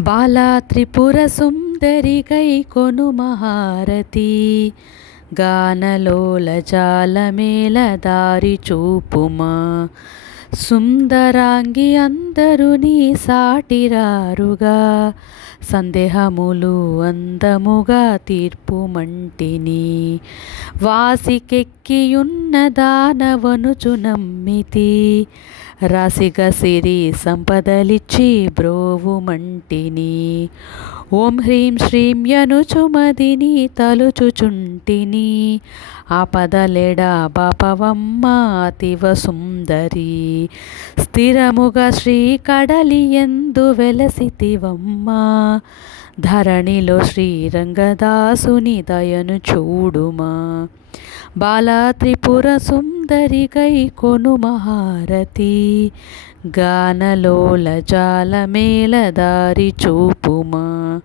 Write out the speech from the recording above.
బాలా త్రిపుర సుందరి గైకొను మహారతి, గానలోల జాలమేల దారి చూపుమా. సుందరాంగి అందరు నీ సాటిరారుగా, సందేహములు అందముగా తీర్పుమంటిని. వాసికెక్కియున్న దానవనుచు నమ్మితి, రాశిగ సిరి సంపదలిచ్చి బ్రోవుమంటిని. ఓం హ్రీం శ్రీం యనుచు మదిని తలుచుచుంటిని, ఆపదలెడ బాపవమ్మ అతివ సుందరి. స్థిరముగా శ్రీ కడలియందు వెలసితివమ్మ, ధరణిలో శ్రీరంగదాసుని దయను చూడుమా. బాలా త్రిపుర సుందరి గైకొను మహారతి, గానలోల జాలమేల దారి చూపుమా.